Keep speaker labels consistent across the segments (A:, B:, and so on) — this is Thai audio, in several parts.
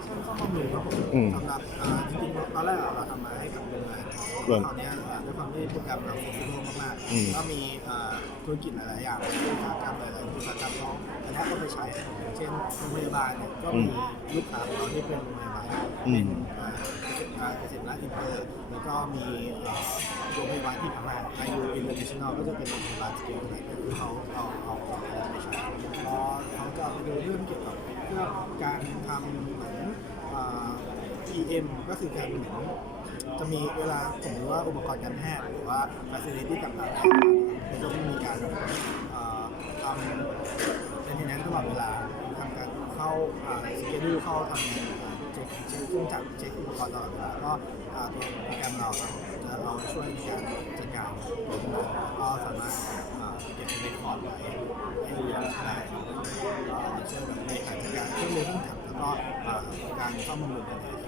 A: ช่างซ่อมบำรุงครับผมสำหรับจริงๆตอนแรกเราทำมาให้กับโรงงานตอนนี้ด้วยความที่โปรแกรมเราโฟกัสมากๆก็มีธุรกิจหลายๆอย่างอุตสาหกรรมหลายๆอุตสาหกรรมเขาอันนี้ก็ไปใช้เช่นโรงพยาบาลเนี่ยก็มีลูกค้าของเราที่เป็นโรงพยาบาลเป็นเกษตรราชอินเตอร์แล้วก็มีโรงพยาบาลที่พม่า IU International ก็จะเป็นโรงพยาบาลสเกลใหญ่ก็คือเขาเอาของไปใช้พอเขาจะไปดูเรื่องเกี่ยวกับเรื่องการทำเหมือนPM ก็คือการเหมือนจะมีเวลาสมมติว่าอุปกรณ์การแพทย์หรือว่า facility ต่างๆมันจะมีการทำเป็นที่นั้นตลอดเวลาทำการเข้าสเกดูเข้าทำเช็คเครื่องจักรเช็คอุปกรณ์ตลอดเวลาก็ตัวโปรแกรมเราจะเอาช่วยในการจัดการก็สามารถเก็บเป็นคอร์ดไว้ให้ดูอย่างได้ก็ช่วยแบบในการจัดการเครื่องมือเครื่องจักรแล้วก็การซ่อมบำรุงกันเลย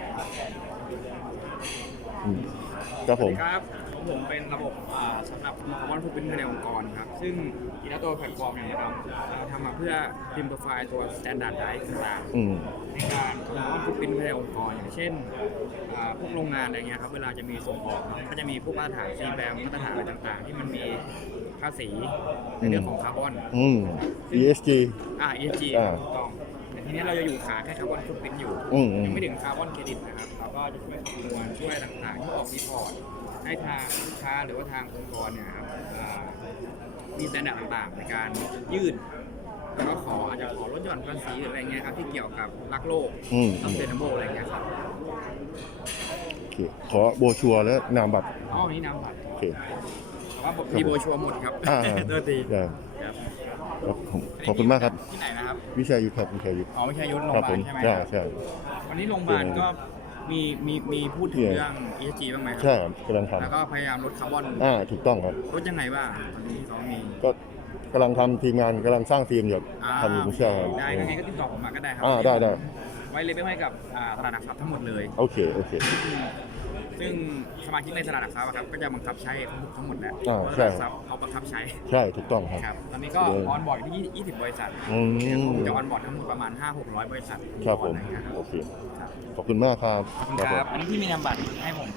B: ครับผม
C: ครับผมเป็นระบบสำหรับคอมมอนฟุตพิ้นภายในองค์กรครับซึ่งอีกตัวแพลตฟอร์มเนี่ยเราทำมาเพื่อพิมพ์ไฟล์ตัว Standard Drive ต่างๆในการคอมมอนฟุตพิ้นภายในองค์กรอย่างเช่นพวกโรงงานอะไรเงี้ยครับเวลาจะมีส่งออกก็จะมีพวกมาตรฐาน CBAM มาตรฐานอะไรต่างๆที่มันมีภาษีในเรื่องของคาร์บอน
B: ESG
C: ESG ถูกต้องแต่ทีนี้เราจะอยู่ขาแค่คาร์บอนฟุตพิ้นอยู่ยังไม่ถึงคาร์บอนเครดิตนะครับเราก็จะช่วยคำนวณช่วยต่างๆที่ออกรีพอร์ตให้ทางลูกค้าหรือว่าทางองค์กรเนี่ยครับมีสแตนดาร์ดต่างๆในการยื่นแล้วก็อาจจะขอลดหย่อนภาษีหรืออะไรเงี้ยครับที่เกี่ยวกับรักโลกsustainable อะไรเงี้ยครับ
B: โอเคขอโบชัวร์และนามบัตร
C: นี่นามบัตร
B: โอเค
C: แต่ว่ามีโบชัวร์หมดครับตัวตี
B: ครับขอบคุณมากครับ
C: ที่ไหนนะครับ
B: วิชัยยุทธครับวิชัยยุทธ
C: วิชัยยุทธโรงพยาบาลใช่ไหม
B: ใช่
C: วันนี้โรงพยาบาลก็มีพูดถึงเรื่อง ESG บ้างไหมครับ
B: ใช่กำลังทำ
C: แล้วก็พยายามลดคาร์บอน
B: ถูกต้องครับ
C: ลดยังไงบ้างตอนนี้ที่เขามี
B: ก็กำลังทำทีมงานกำลังสร้างทีมอยู่ทำอยู่ไม่ใช่ครับ
C: ได้ยังไงก็ติดต่อผมมาก็ได้ครั
B: ได้
C: ไว้เลยไม่ให้กับตลาดหลักทรัพย์ทั้งหมดเลย
B: โอเค
C: ซึ่งสมาชิกในตลาดหลักทรัพย์ครับก็จะบังคับใช้ทั้งหมดแหละ
B: ใช่
C: เขาบังคับใช้
B: ใช่ถูกต้องครับ
C: ตอนนี้ก็ออนบอร์ดที่20บริษัทจะออนบอร์ดทั้งหมดประมาณ 500-600 บริษัท
B: ครับผมโอเคขอบคุณมากครับ
C: อันนี้ที่มีนามบัตรให้ผม